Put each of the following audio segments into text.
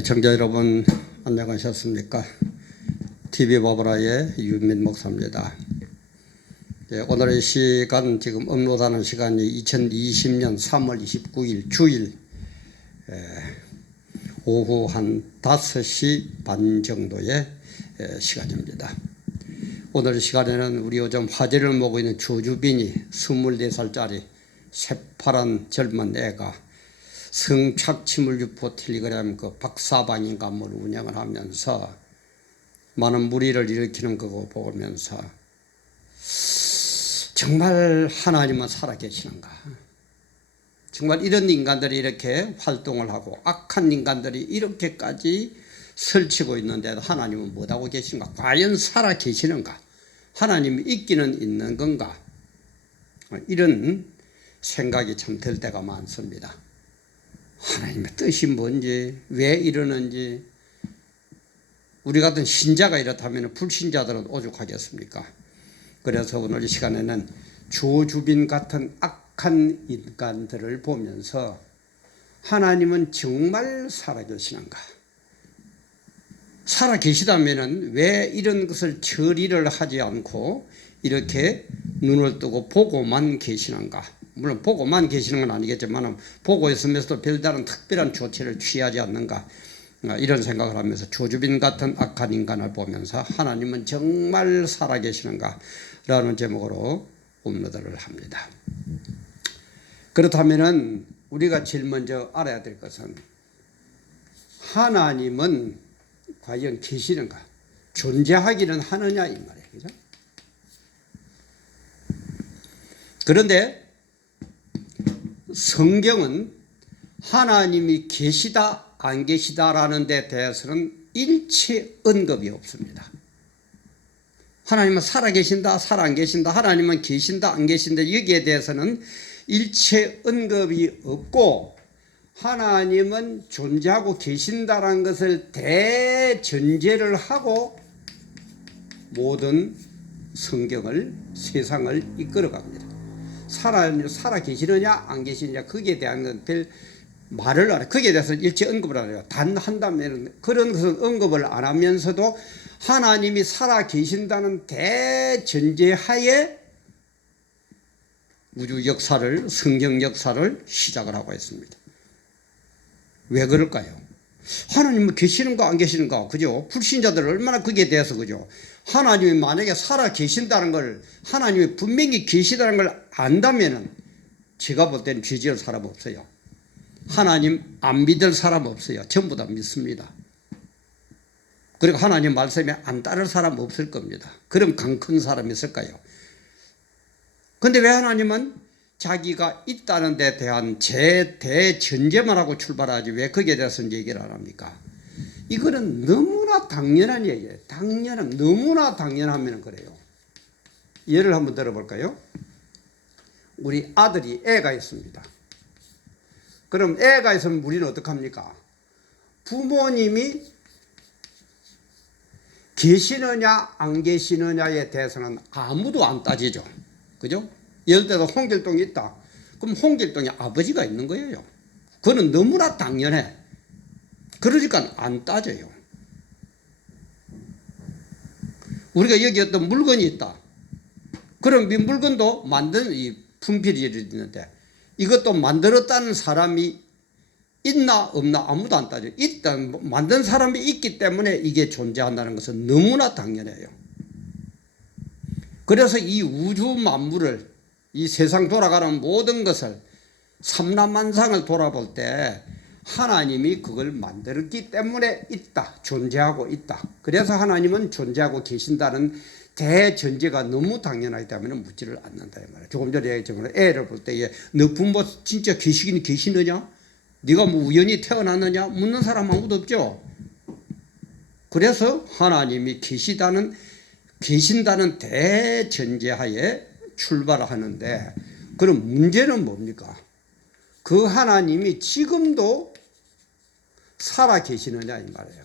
청자 여러분 안녕하셨습니까? TV 바브라의 유민 목사입니다. 오늘의 시간 지금 업로드하는 시간이 2020년 3월 29일 주일 오후 한 5시 반 정도의 시간입니다. 오늘 시간에는 우리 요즘 화제를 모으고 있는 조주빈이 24살짜리 새파란 젊은 애가 성착취물 유포 텔레그램 그 박사방인가 뭘 운영을 하면서 많은 무리를 일으키는 거 보면서 정말 하나님은 살아계시는가? 정말 이런 인간들이 이렇게 활동을 하고 악한 인간들이 이렇게까지 설치고 있는데도 하나님은 못하고 계신가? 과연 살아계시는가? 하나님이 있기는 있는 건가? 이런 생각이 참 들 때가 많습니다. 하나님의 뜻이 뭔지, 왜 이러는지, 우리 같은 신자가 이렇다면 불신자들은 오죽하겠습니까? 그래서 오늘 이 시간에는 조주빈 같은 악한 인간들을 보면서 하나님은 정말 살아계시는가? 살아계시다면 왜 이런 것을 처리를 하지 않고 이렇게 눈을 뜨고 보고만 계시는가? 물론 보고만 계시는 건 아니겠지만 보고 있으면서도 별다른 특별한 조치를 취하지 않는가? 이런 생각을 하면서 조주빈 같은 악한 인간을 보면서 하나님은 정말 살아계시는가? 라는 제목으로 업로드를 합니다. 그렇다면 우리가 제일 먼저 알아야 될 것은 하나님은 과연 계시는가? 존재하기는 하느냐 이 말이에요. 그죠? 그런데 성경은 하나님이 계시다 안 계시다라는 데 대해서는 일체 언급이 없습니다. 하나님은 살아계신다 살아 안 계신다, 하나님은 계신다 안 계신다, 여기에 대해서는 일체 언급이 없고 하나님은 존재하고 계신다라는 것을 대전제를 하고 모든 성경을, 세상을 이끌어갑니다. 살아 계시느냐 안 계시느냐 거기에 대한 건 별 말을 안 해요. 거기에 대해서 일체 언급을 안 해요. 단 한다면 그런 것은 언급을 안 하면서도 하나님이 살아 계신다는 대전제하에 우주 역사를, 성경 역사를 시작을 하고 있습니다. 왜 그럴까요? 하나님은 계시는가 안 계시는가, 그죠? 불신자들 얼마나 거기에 대해서, 그죠? 하나님이 만약에 살아 계신다는 걸, 하나님이 분명히 계시다는 걸 안다면은 제가 볼 때는 죄 지을 사람 없어요. 하나님 안 믿을 사람 없어요. 전부 다 믿습니다. 그리고 하나님 말씀에 안 따를 사람 없을 겁니다. 그럼 강 큰 사람이 있을까요? 근데 왜 하나님은 자기가 있다는 데 대한 대전제만 하고 출발하지 왜 거기에 대해서는 얘기를 안 합니까? 이거는 너무나 당연한 얘기예요. 너무나 당연하면 그래요. 예를 한번 들어볼까요? 우리 아들이 애가 있습니다. 그럼 애가 있으면 우리는 어떡합니까? 부모님이 계시느냐 안 계시느냐에 대해서는 아무도 안 따지죠. 그죠? 예를 들어 홍길동이 있다. 그럼 홍길동이 아버지가 있는 거예요. 그거는 너무나 당연해. 그러니까 안 따져요. 우리가 여기 어떤 물건이 있다. 그럼 이 물건도 만드는 이 품질이 있는데 이것도 만들었다는 사람이 있나 없나 아무도 안 따져요. 일단 만든 사람이 있기 때문에 이게 존재한다는 것은 너무나 당연해요. 그래서 이 우주 만물을, 이 세상 돌아가는 모든 것을, 삼라만상을 돌아볼 때 하나님이 그걸 만들었기 때문에 있다, 존재하고 있다. 그래서 하나님은 존재하고 계신다는 대전제가 너무 당연하기 때문에 묻지를 않는다 이 말이에요. 조금 전에 얘기했지만 애를 볼 때 너 부모 진짜 계시긴 계시느냐? 네가 뭐 우연히 태어났느냐? 묻는 사람 아무도 없죠. 그래서 하나님이 계신다는 대전제하에 출발하는데, 그럼 문제는 뭡니까? 그 하나님이 지금도 살아 계시느냐 이 말이에요.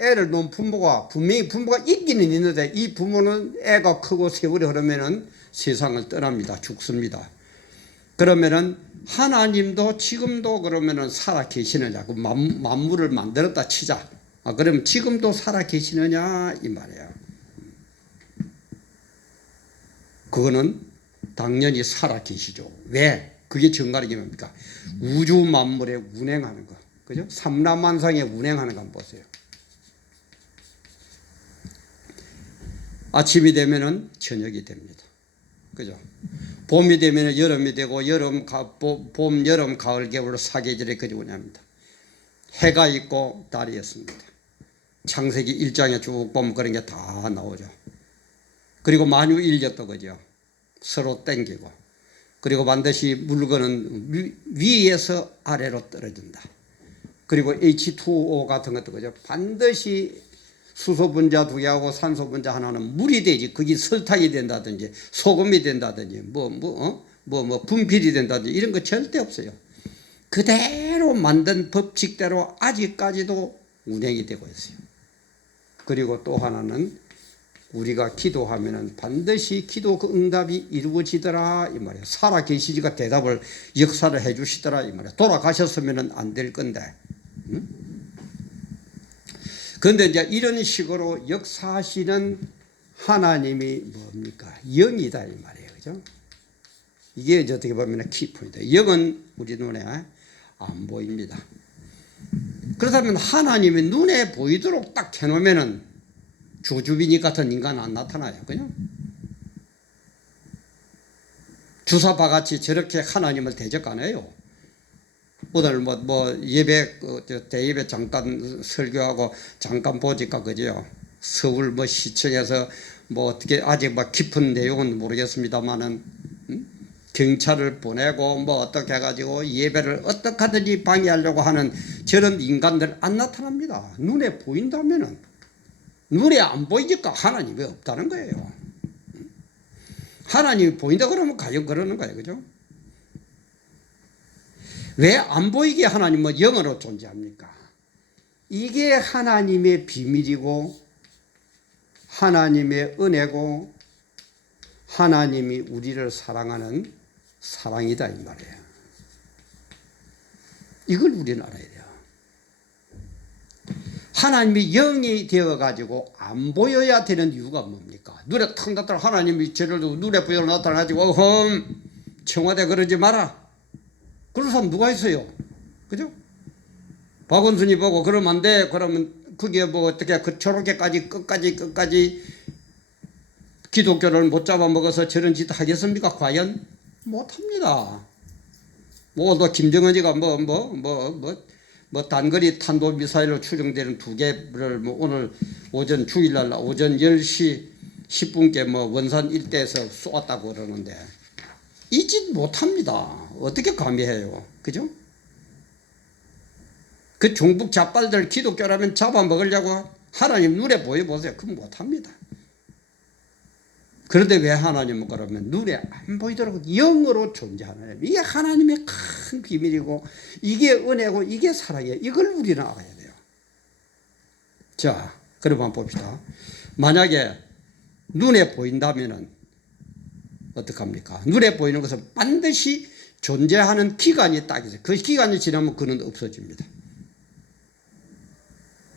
애를 놓은 부모가 분명히 부모가 있기는 있는데 이 부모는 애가 크고 세월이 흐르면은 세상을 떠납니다. 죽습니다. 그러면은 하나님도 지금도 그러면은 살아 계시느냐? 그 만물을 만들었다 치자. 그러면 지금도 살아 계시느냐 이 말이에요. 그거는 당연히 살아 계시죠. 왜? 그게 정갈이 뭡니까? 우주 만물에 운행하는 거. 그죠? 삼라만상에 운행하는 거 한번 보세요. 아침이 되면은 저녁이 됩니다. 그죠? 봄이 되면 여름이 되고 봄, 여름, 가을, 겨울 사계절에 그리 운행합니다. 해가 있고 달이 있습니다. 창세기 1장에 쭉 보면 그런 게 다 나오죠. 그리고 만유인력도 그죠. 서로 땡기고. 그리고 반드시 물건은 위에서 아래로 떨어진다. 그리고 H2O 같은 것도 그죠. 반드시 수소 분자 2개하고 산소 분자 하나는 물이 되지. 그게 설탕이 된다든지 소금이 된다든지 분필이 된다든지 이런 거 절대 없어요. 그대로 만든 법칙대로 아직까지도 운행이 되고 있어요. 그리고 또 하나는 우리가 기도하면은 반드시 기도 그 응답이 이루어지더라 이 말이에요. 살아 계시지가 대답을 역사를 해 주시더라 이 말이에요. 돌아가셨으면은 안 될 건데. 그런데 이제 이런 식으로 역사하시는 하나님이 뭡니까? 영이다 이 말이에요. 그죠? 이게 어떻게 보면 키포인트. 영은 우리 눈에 안 보입니다. 그렇다면 하나님이 눈에 보이도록 딱 해놓으면은 주주빈이 같은 인간 안 나타나요. 그죠? 주사바같이 저렇게 하나님을 대적 안 해요. 오늘 예배, 대예배 잠깐 설교하고 잠깐 보니까 그죠? 서울 시청에서 어떻게 아직 깊은 내용은 모르겠습니다만은, 경찰을 보내고 어떻게 해가지고 예배를 어떻게 하든지 방해하려고 하는 저런 인간들 안 나타납니다. 눈에 보인다면은. 눈에 안 보이니까 하나님이 없다는 거예요. 하나님이 보인다 그러면 가요 그러는 거예요. 그죠? 왜 안 보이게 하나님은 영으로 존재합니까? 이게 하나님의 비밀이고 하나님의 은혜고 하나님이 우리를 사랑하는 사랑이다 이 말이에요. 이걸 우리는 알아야 돼요. 하나님이 영이 되어가지고 안 보여야 되는 이유가 뭡니까? 눈에 탁 나타나 하나님이 저를 눈에 보여 나타나가지고 청와대 그러지 마라. 그런 사람 누가 있어요? 그죠? 박원순이 보고 그러면 안 돼. 그러면 그게 어떻게 저렇게까지 끝까지 기독교를 못 잡아먹어서 저런 짓 하겠습니까? 과연? 못합니다. 또 김정은이가 단거리 탄도미사일로 추정되는 2개를 오늘 오전 주일날 오전 10시 10분께 원산 일대에서 쏘았다고 그러는데 이 짓 못합니다. 어떻게 감히 해요? 그죠? 그 종북 잡발들 기독교라면 잡아먹으려고 하나님 눈에 보여보세요. 그건 못합니다. 그런데 왜 하나님은 그러면 눈에 안 보이도록 영으로 존재하느냐. 이게 하나님의 큰 비밀이고 이게 은혜고 이게 사랑이에요. 이걸 우리는 알아야 돼요. 자, 그럼 한번 봅시다. 만약에 눈에 보인다면은 어떡합니까? 눈에 보이는 것은 반드시 존재하는 기간이 딱 있어요. 그 기간이 지나면 그는 없어집니다.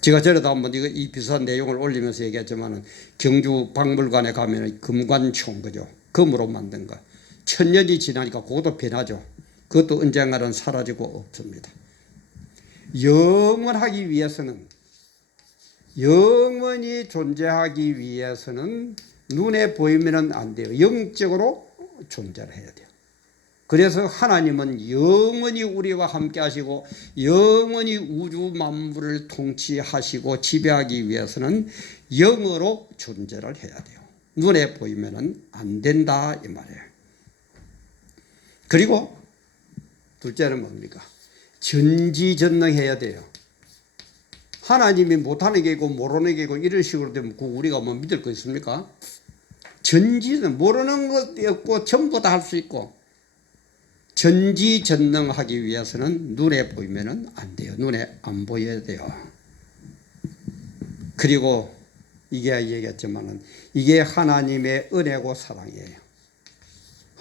제가 저러다 한번 이 비슷한 내용을 올리면서 얘기했지만은 경주 박물관에 가면은 금관총, 그죠? 금으로 만든 거. 1000년이 지나니까 그것도 변하죠. 그것도 언젠가는 사라지고 없습니다. 영원하기 위해서는, 영원히 존재하기 위해서는 눈에 보이면은 안 돼요. 영적으로 존재를 해야 돼요. 그래서 하나님은 영원히 우리와 함께 하시고 영원히 우주 만물을 통치하시고 지배하기 위해서는 영으로 존재를 해야 돼요. 눈에 보이면은 안 된다 이 말이에요. 그리고 둘째는 뭡니까? 전지전능해야 돼요. 하나님이 못하는 게 있고 모르는 게 있고 이런 식으로 되면 우리가 믿을 거 있습니까? 전지는 모르는 것도 없고 전부 다 할 수 있고 전지전능하기 위해서는 눈에 보이면 안 돼요. 눈에 안 보여야 돼요. 그리고 이게 얘기했지만은 이게 하나님의 은혜고 사랑이에요.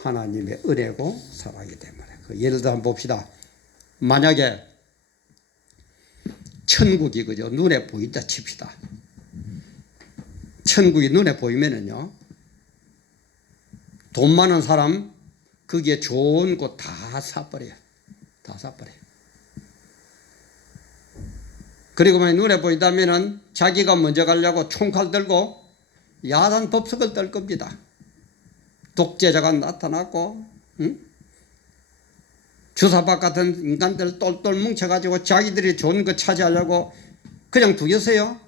하나님의 은혜고 사랑이기 때문에. 예를 들어 한번 봅시다. 만약에 천국이 그죠 눈에 보인다 칩시다. 천국이 눈에 보이면은요, 돈 많은 사람 거기에 좋은 곳 다 사버려요. 다 사버려요. 그리고 만약 눈에 보인다면은 자기가 먼저 가려고 총칼 들고 야단 법석을 떨 겁니다. 독재자가 나타났고, 주사박 같은 인간들 똘똘 뭉쳐가지고 자기들이 좋은 거 차지하려고 그냥 두겠어요?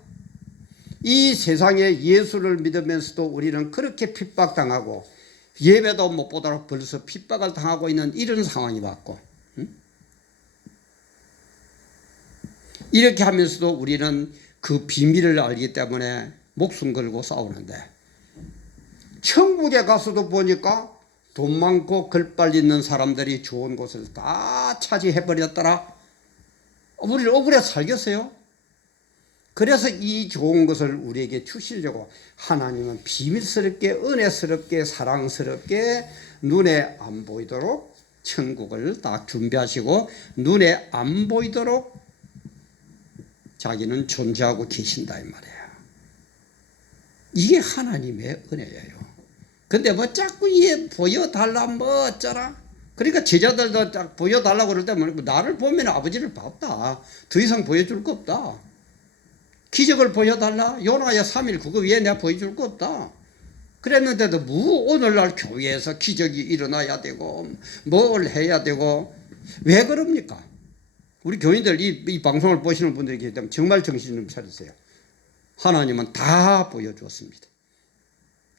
이 세상에 예수를 믿으면서도 우리는 그렇게 핍박당하고 예배도 못 보도록 벌써 핍박을 당하고 있는 이런 상황이 왔고, 이렇게 하면서도 우리는 그 비밀을 알기 때문에 목숨 걸고 싸우는데, 천국에 가서도 보니까 돈 많고 글빨 있는 사람들이 좋은 곳을 다 차지해버렸더라. 우리를 억울해 살겠어요? 그래서 이 좋은 것을 우리에게 주시려고 하나님은 비밀스럽게 은혜스럽게 사랑스럽게 눈에 안 보이도록 천국을 딱 준비하시고 눈에 안 보이도록 자기는 존재하고 계신다 이 말이에요. 이게 하나님의 은혜예요. 근데 뭐 자꾸 얘 보여달라 뭐 어쩌라. 그러니까 제자들도 딱 보여달라고 그럴 때 나를 보면 아버지를 봤다. 더 이상 보여줄 거 없다. 기적을 보여달라. 요나야 3일 그거 위에 내가 보여줄 거 없다. 그랬는데도 뭐 오늘날 교회에서 기적이 일어나야 되고 뭘 해야 되고 왜 그럽니까? 우리 교인들 이 방송을 보시는 분들이 계시기 때문에 정말 정신 좀 차리세요. 하나님은 다 보여주었습니다.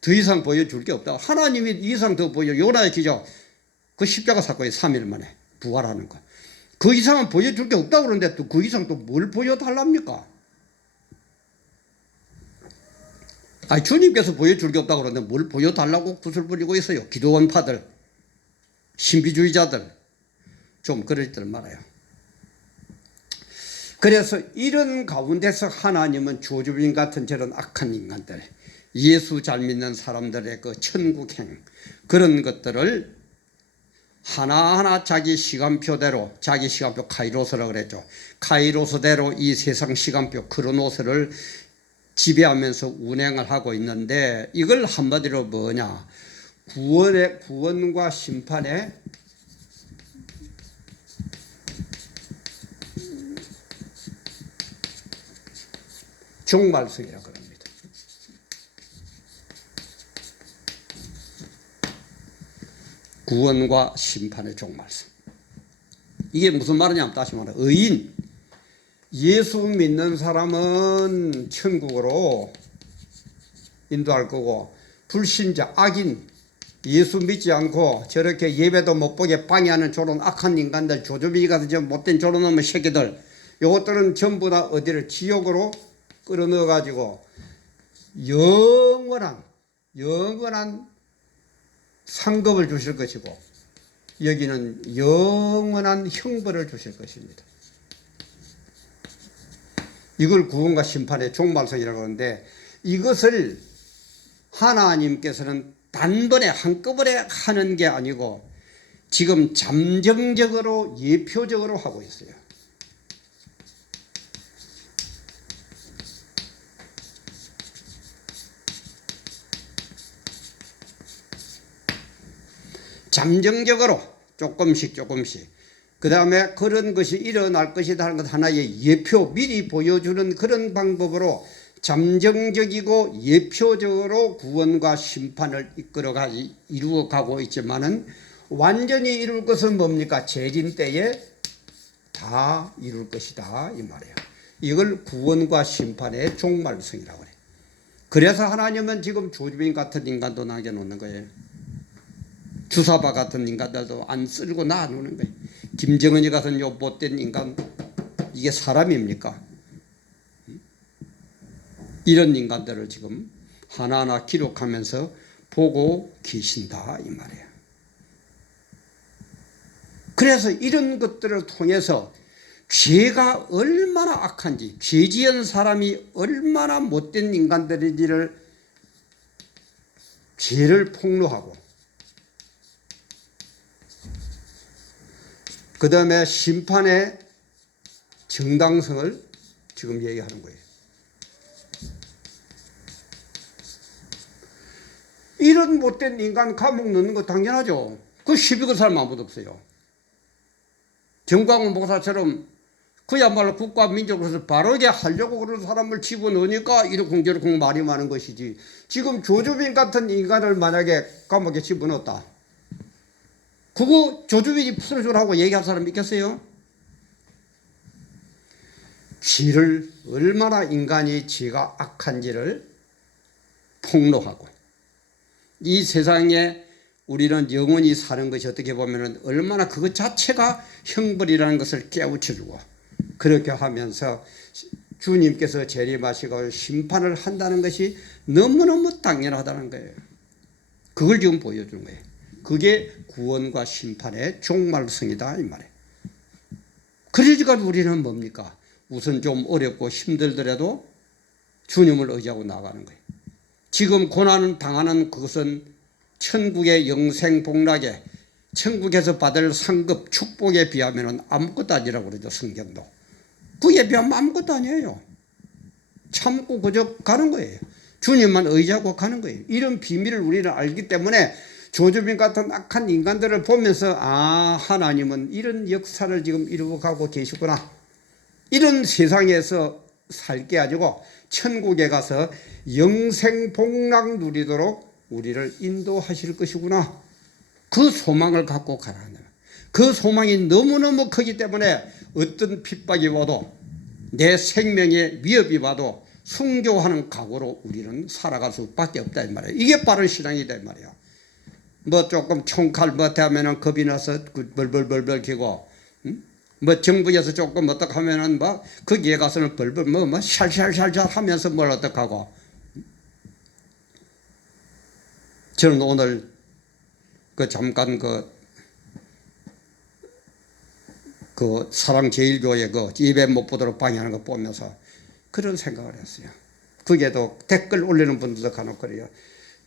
더 이상 보여줄 게 없다. 하나님이 이상 더 요나의 기적, 그 십자가 사건이 3일 만에 부활하는 거. 그 이상은 보여줄 게 없다고 그러는데 또 그 이상 또 뭘 보여달랍니까? 아니, 주님께서 보여줄 게 없다고 그러는데 뭘 보여달라고 구슬 부리고 있어요. 기도원파들, 신비주의자들, 좀 그러지들 말아요. 그래서 이런 가운데서 하나님은 조주빈 같은 저런 악한 인간들, 예수 잘 믿는 사람들의 그 천국행 그런 것들을 하나하나 자기 시간표대로, 자기 시간표 카이로스라고 그랬죠. 카이로스대로 이 세상 시간표 크로노스를 지배하면서 운행을 하고 있는데, 이걸 한마디로 뭐냐, 구원과 심판의 종말성이라고 합니다. 구원과 심판의 종말성. 이게 무슨 말이냐면 다시 말해, 의인, 예수 믿는 사람은 천국으로 인도할 거고, 불신자, 악인, 예수 믿지 않고 저렇게 예배도 못 보게 방해하는 저런 악한 인간들, 조조비 같은 못된 저런 놈의 새끼들, 이것들은 전부 다 어디를 지옥으로 끌어넣어 가지고 영원한 상급을 주실 것이고, 여기는 영원한 형벌을 주실 것입니다. 이걸 구원과 심판의 종말성이라고 하는데, 이것을 하나님께서는 단번에 한꺼번에 하는 게 아니고 지금 잠정적으로 예표적으로 하고 있어요. 잠정적으로 조금씩 그 다음에 그런 것이 일어날 것이다 하는 것 하나의 예표, 미리 보여주는 그런 방법으로 잠정적이고 예표적으로 구원과 심판을 이루어가고 있지만은 완전히 이룰 것은 뭡니까? 재림 때에 다 이룰 것이다 이 말이에요. 이걸 구원과 심판의 종말성이라고 해요. 그래서 하나님은 지금 조주빈 같은 인간도 남겨놓는 거예요. 주사바 같은 인간들도 안 쓸고 놔두는 거예요. 김정은이 같은 요 못된 인간, 이게 사람입니까? 이런 인간들을 지금 하나하나 기록하면서 보고 계신다 이 말이에요. 그래서 이런 것들을 통해서 죄가 얼마나 악한지, 죄 지은 사람이 얼마나 못된 인간들인지를, 죄를 폭로하고 그 다음에 심판의 정당성을 지금 얘기하는 거예요. 이런 못된 인간 감옥 넣는 거 당연하죠. 그 시비 걸 사람 아무도 없어요. 정광훈 목사처럼 그야말로 국가 민족으로서 바르게 하려고 그런 사람을 집어넣으니까 이러쿵저러쿵 말이 많은 것이지. 지금 조주빈 같은 인간을 만약에 감옥에 집어넣었다. 그거 조주빈이 풀어주라고 얘기할 사람 있겠어요? 지를 얼마나 인간이 지가 악한지를 폭로하고, 이 세상에 우리는 영원히 사는 것이 어떻게 보면 얼마나 그것 자체가 형벌이라는 것을 깨우쳐주고, 그렇게 하면서 주님께서 재림하시고 심판을 한다는 것이 너무너무 당연하다는 거예요. 그걸 지금 보여주는 거예요. 그게 구원과 심판의 종말성이다 이 말이에요. 그러니까 우리는 뭡니까? 우선 좀 어렵고 힘들더라도 주님을 의지하고 나가는 거예요. 지금 고난을 당하는 그것은 천국의 영생 복락에, 천국에서 받을 상급 축복에 비하면 아무것도 아니라고 그러죠. 성경도. 그에 비하면 아무것도 아니에요. 참고 그저 가는 거예요. 주님만 의지하고 가는 거예요. 이런 비밀을 우리는 알기 때문에 조주빈 같은 악한 인간들을 보면서, 아, 하나님은 이런 역사를 지금 이루고 가고 계시구나. 이런 세상에서 살게 가지고 천국에 가서 영생 복락 누리도록 우리를 인도하실 것이구나. 그 소망을 갖고 가라는 거예요. 그 소망이 너무너무 크기 때문에 어떤 핍박이 와도, 내 생명에 위협이 와도 순교하는 각오로 우리는 살아갈 수밖에 없다 이 말이에요. 이게 바른 신앙이다 이 말이에요. 뭐 조금 총칼 뭐 하면은 겁이 나서 벌벌벌벌 기고, 뭐 정부에서 조금 어떻게 하면은 뭐 거기에 가서는 벌벌 뭐 샬샬샬샬 하면서 뭘 어떻게 하고. 저는 오늘 그 잠깐 그 사랑제일교회 그 입에 못 보도록 방해하는 거 보면서 그런 생각을 했어요. 거기에도 댓글 올리는 분들도 간혹 그래요.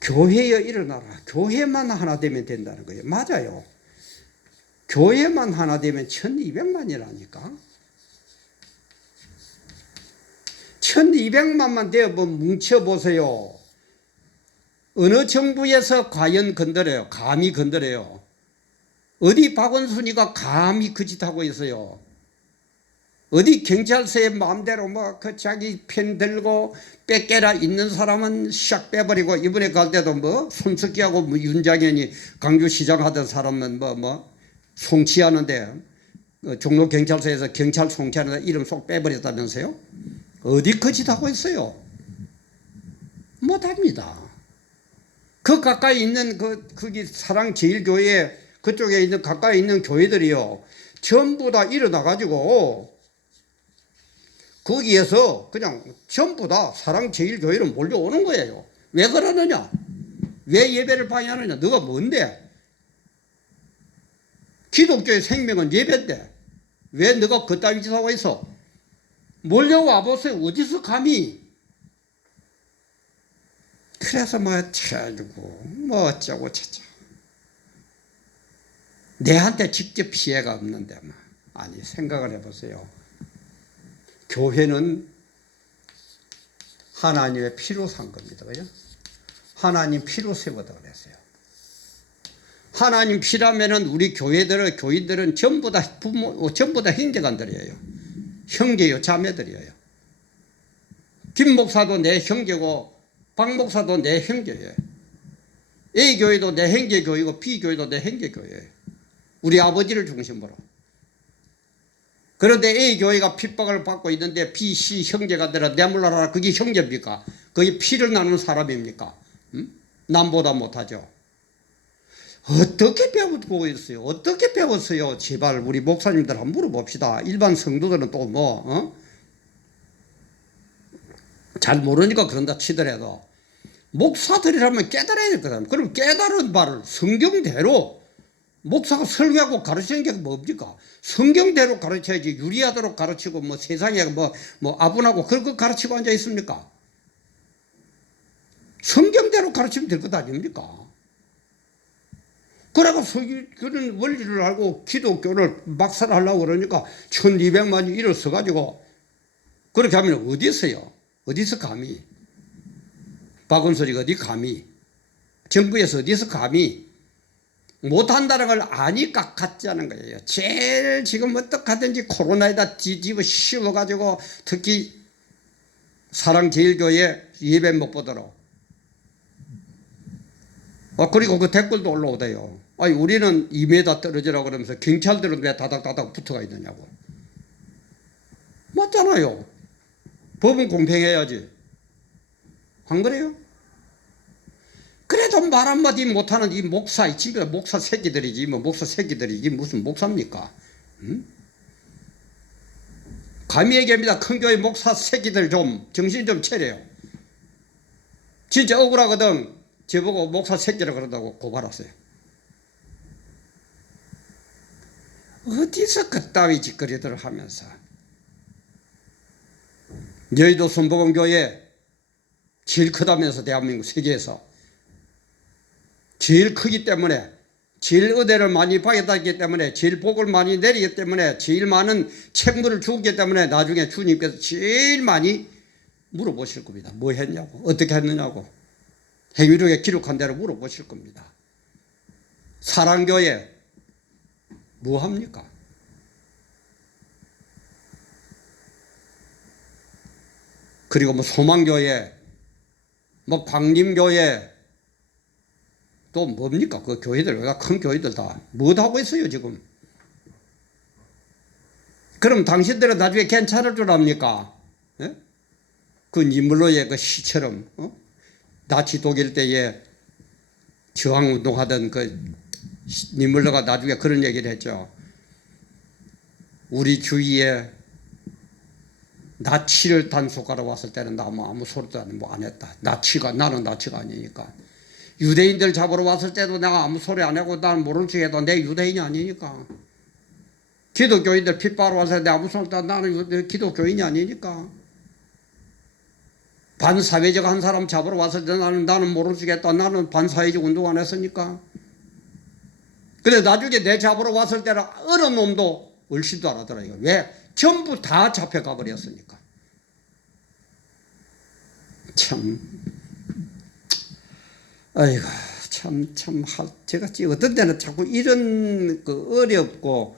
교회여 일어나라. 교회만 하나 되면 된다는 거예요. 맞아요. 교회만 하나 되면 1200만이라니까. 1200만만 되어보면 뭉쳐보세요. 어느 정부에서 과연 건드려요? 감히 건드려요? 어디 박원순이가 감히 그 짓 하고 있어요? 어디 경찰서에 마음대로 뭐 그 자기 펜 들고 뺏겨라 있는 사람은 샥 빼버리고, 이번에 갈 때도 뭐 손석희하고 뭐 윤장현이 강주시장 하던 사람은 뭐 송치하는데 종로 경찰서에서 경찰 송치하는데 이름 쏙 빼버렸다면서요? 어디 그 짓 하고 있어요? 못합니다. 그 가까이 있는 거기 사랑제일교회 그쪽에 있는 가까이 있는 교회들이요, 전부 다 일어나가지고 거기에서 그냥 전부 다 사랑제일교회로 몰려오는 거예요. 왜 그러느냐? 왜 예배를 방해하느냐? 너가 뭔데? 기독교의 생명은 예배인데 왜 너가 그따위 짓 하고 있어? 몰려와 보세요. 어디서 감히? 그래서 뭐 쳐주고 뭐 어쩌고 저쩌고. 내한테 직접 피해가 없는데 뭐. 아니, 생각을 해보세요. 교회는 하나님의 피로 산 겁니다. 그죠? 하나님 피로 세웠다 그랬어요. 하나님 피라면은 우리 교인들은 전부 다 전부 다 형제간들이에요. 형제요, 자매들이에요. 김 목사도 내 형제고, 박 목사도 내 형제예요. A 교회도 내 형제 교회고, B 교회도 내 형제 교회예요. 우리 아버지를 중심으로. 그런데 A 교회가 핍박을 받고 있는데 B, C 형제간들은 내몰라라. 그게 형제입니까? 그게 피를 나누는 사람입니까? 남보다 못하죠. 어떻게 배우고 있어요? 어떻게 배웠어요? 제발 우리 목사님들 한번 물어봅시다. 일반 성도들은 또 뭐 잘 모르니까 그런다 치더라도 목사들이라면 깨달아야 될 거다. 그럼 깨달은 바를 성경대로 목사가 설교하고 가르치는 게 뭡니까? 성경대로 가르쳐야지. 유리하도록 가르치고 뭐 세상에 뭐 아분하고 그런 거 가르치고 앉아 있습니까? 성경대로 가르치면 될 것 아닙니까? 그래가 그런 원리를 알고 기독교를 막살하려고 그러니까 1200만이 일어서가지고 그렇게 하면 어디서요? 어디서 감히? 박은솔이가 어디 감히? 정부에서 어디서 감히? 못한다는 걸 아니까 갖자는 거예요. 제일 지금 어떡하든지 코로나에다 뒤집어 씌워가지고 특히 사랑제일교회 예배 못 보도록. 그리고 그 댓글도 올라오대요. 아니, 우리는 2m 떨어지라고 그러면서 경찰들은 왜 다닥다닥 붙어가 있느냐고. 맞잖아요. 법은 공평해야지. 안 그래요? 그래도 말 한마디 못하는 이 목사, 이 친구가 목사 새끼들이지, 뭐 목사 새끼들이지, 무슨 목사입니까? 응? 감히 얘기합니다. 큰 교회 목사 새끼들 좀 정신 좀 차려요. 진짜 억울하거든. 저보고 목사 새끼라 그런다고 고발했어요. 어디서 그따위 짓거리들을 하면서. 여의도 순복음교회 제일 크다면서 대한민국 세계에서. 제일 크기 때문에, 제일 의대를 많이 받았기 때문에, 제일 복을 많이 내리기 때문에, 제일 많은 책무를 주기 때문에 나중에 주님께서 제일 많이 물어보실 겁니다. 뭐 했냐고, 어떻게 했느냐고. 행위록에 기록한 대로 물어보실 겁니다. 사랑교회 뭐 합니까? 그리고 뭐 소망교회, 뭐 광림교회, 또 뭡니까? 그 교회들, 큰 교회들 다 뭐 하고 있어요 지금? 그럼 당신들은 나중에 괜찮을 줄 압니까? 예? 그 니물로의 그 시처럼, 나치 독일 때에 저항운동하던 그 니물로가 나중에 그런 얘기를 했죠. 우리 주위에 나치를 단속하러 왔을 때는 나 아무 소리도 안 했다. 나는 나치가 아니니까. 유대인들 잡으러 왔을 때도 내가 아무 소리 안 하고 난 모른 척 해도 내 유대인이 아니니까. 기독교인들 핍박하러 왔을 때 아무 소리도 나는 기독교인이 아니니까. 반사회적 한 사람 잡으러 왔을 때 나는 모른 척 했다. 나는 반사회적 운동 안 했으니까. 근데 나중에 내 잡으러 왔을 때는 어느 놈도 얼씬도 안 하더라고요. 왜? 전부 다 잡혀가 버렸으니까. 참. 아이고, 제가 어떤 때는 자꾸 이런 어렵고,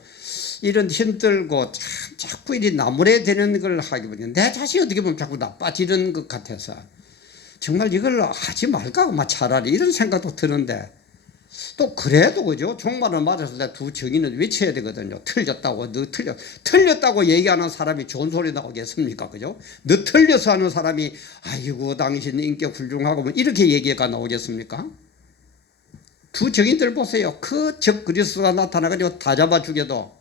이런 힘들고, 자꾸 이리 나무래 되는 걸 하기 보면, 내 자신이 어떻게 보면 자꾸 나빠지는 것 같아서, 정말 이걸 하지 말까, 차라리 이런 생각도 드는데, 또 그래도 그죠? 종말을 맞았을 때 두 정의는 외쳐야 되거든요. 틀렸다고, 틀렸다고 얘기하는 사람이 좋은 소리 나오겠습니까? 그죠? 너 틀려서 하는 사람이, 아이고, 당신 인격 훌륭하고, 뭐 이렇게 얘기가 나오겠습니까? 두 정의들 보세요. 그 적 그리스도가 나타나가지고 다 잡아 죽여도,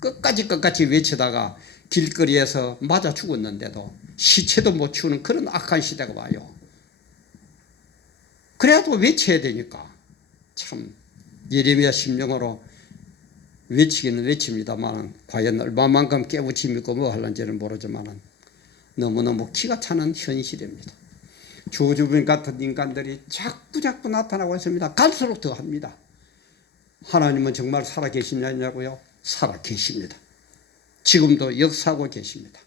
끝까지 외치다가 길거리에서 맞아 죽었는데도 시체도 못 치우는 그런 악한 시대가 와요. 그래도 외쳐야 되니까. 참 예레미야 심령으로 외치기는 외칩니다만 과연 얼마만큼 깨우침이 있고 뭐 하는지는 모르지만 너무너무 기가 차는 현실입니다. 조주빈 같은 인간들이 자꾸 나타나고 있습니다. 갈수록 더합니다. 하나님은 정말 살아계시냐고요? 살아계십니다. 지금도 역사하고 계십니다.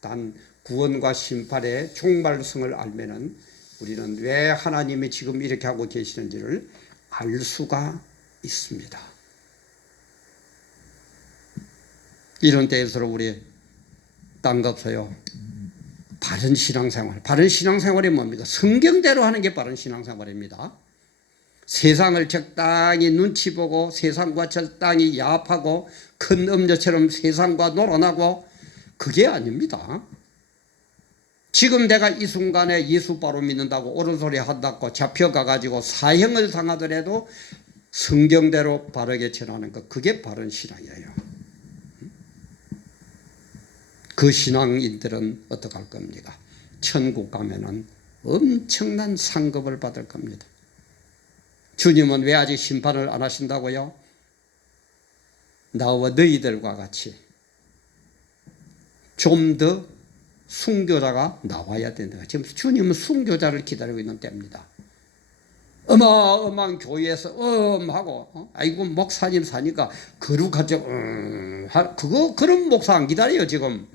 단 구원과 심판의 종말성을 알면은 우리는 왜 하나님이 지금 이렇게 하고 계시는지를 알 수가 있습니다. 이런 때일수록 우리 땅겁서요. 바른 신앙생활. 바른 신앙생활이 뭡니까? 성경대로 하는 게 바른 신앙생활입니다. 세상을 적당히 눈치 보고 세상과 적당히 야합하고 큰 음녀처럼 세상과 놀아나고 그게 아닙니다. 지금 내가 이 순간에 예수 바로 믿는다고 옳은 소리 한다고 잡혀가가지고 사형을 당하더라도 성경대로 바르게 전하는 것, 그게 바른 신앙이에요. 그 신앙인들은 어떻게 할 겁니까? 천국 가면은 엄청난 상급을 받을 겁니다. 주님은 왜 아직 심판을 안 하신다고요? 나와 너희들과 같이 좀 더 순교자가 나와야 된다. 지금 주님은 순교자를 기다리고 있는 때입니다. 어마어마한 교회에서 하고 아이고 목사님 사니까 거룩하죠. 그런 목사 안 기다려요. 지금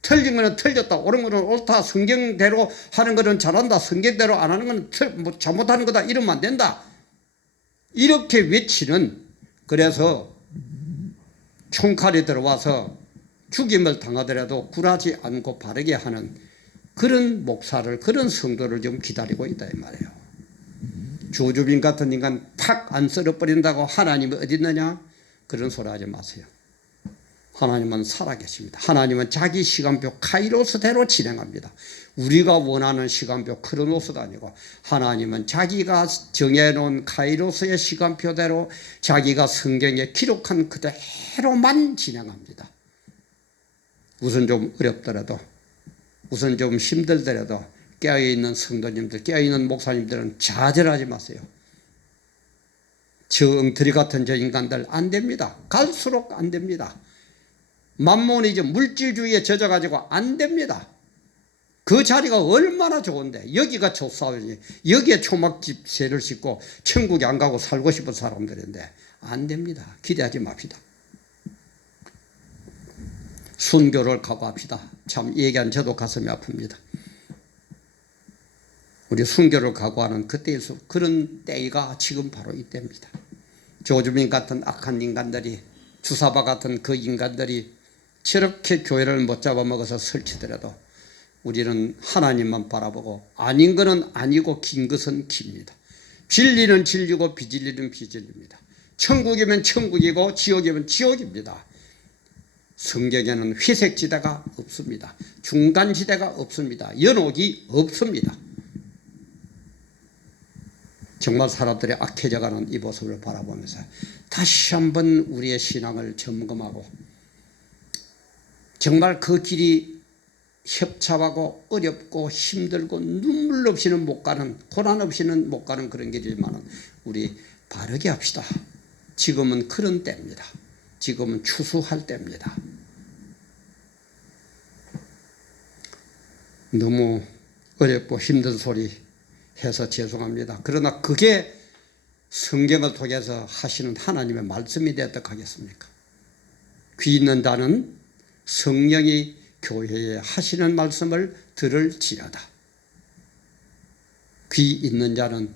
틀린 거는 틀렸다, 옳은 거는 옳다, 성경대로 하는 거는 잘한다, 성경대로 안 하는 거는 뭐 잘못하는 거다, 이러면 안 된다, 이렇게 외치는, 그래서 총칼이 들어와서 죽임을 당하더라도 굴하지 않고 바르게 하는 그런 목사를, 그런 성도를 좀 기다리고 있다 이 말이에요. 조주빈 같은 인간 팍 안 썰어버린다고 하나님이 어디 있느냐, 그런 소리 하지 마세요. 하나님은 살아계십니다. 하나님은 자기 시간표 카이로스대로 진행합니다. 우리가 원하는 시간표 크로노스가 아니고 하나님은 자기가 정해놓은 카이로스의 시간표대로 자기가 성경에 기록한 그대로만 진행합니다. 우선 좀 어렵더라도, 우선 좀 힘들더라도 깨어있는 성도님들, 깨어있는 목사님들은 좌절하지 마세요. 저 엉터리 같은 저 인간들 안 됩니다. 갈수록 안 됩니다. 만몬이즘, 물질주의에 젖어가지고 안 됩니다. 그 자리가 얼마나 좋은데, 여기가 좋사오니 여기에 초막집 새를 싣고 천국에 안 가고 살고 싶은 사람들인데 안 됩니다. 기대하지 맙시다. 순교를 각오합시다. 참 얘기한 저도 가슴이 아픕니다. 우리 순교를 각오하는 그때일수록, 그런 때가 지금 바로 이때입니다. 조주빈 같은 악한 인간들이, 주사바 같은 그 인간들이 저렇게 교회를 못 잡아먹어서 설치더라도 우리는 하나님만 바라보고 아닌 것은 아니고 긴 것은 깁니다. 진리는 진리고 비진리는 비진리입니다. 천국이면 천국이고 지옥이면 지옥입니다. 성경에는 회색지대가 없습니다. 중간지대가 없습니다. 연옥이 없습니다. 정말 사람들이 악해져가는 이 모습을 바라보면서 다시 한번 우리의 신앙을 점검하고, 정말 그 길이 협잡하고 어렵고 힘들고 눈물 없이는 못 가는, 고난 없이는 못 가는 그런 길이지만 우리 바르게 합시다. 지금은 그런 때입니다. 지금은 추수할 때입니다. 너무 어렵고 힘든 소리 해서 죄송합니다. 그러나 그게 성경을 통해서 하시는 하나님의 말씀이 되었다 하겠습니까? 귀 있는 자는 성령이 교회에 하시는 말씀을 들을지어다. 귀 있는 자는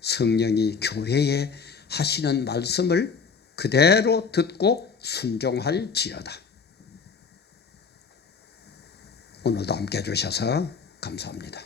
성령이 교회에 하시는 말씀을 그대로 듣고 순종할지어다. 오늘도 함께 해주셔서 감사합니다.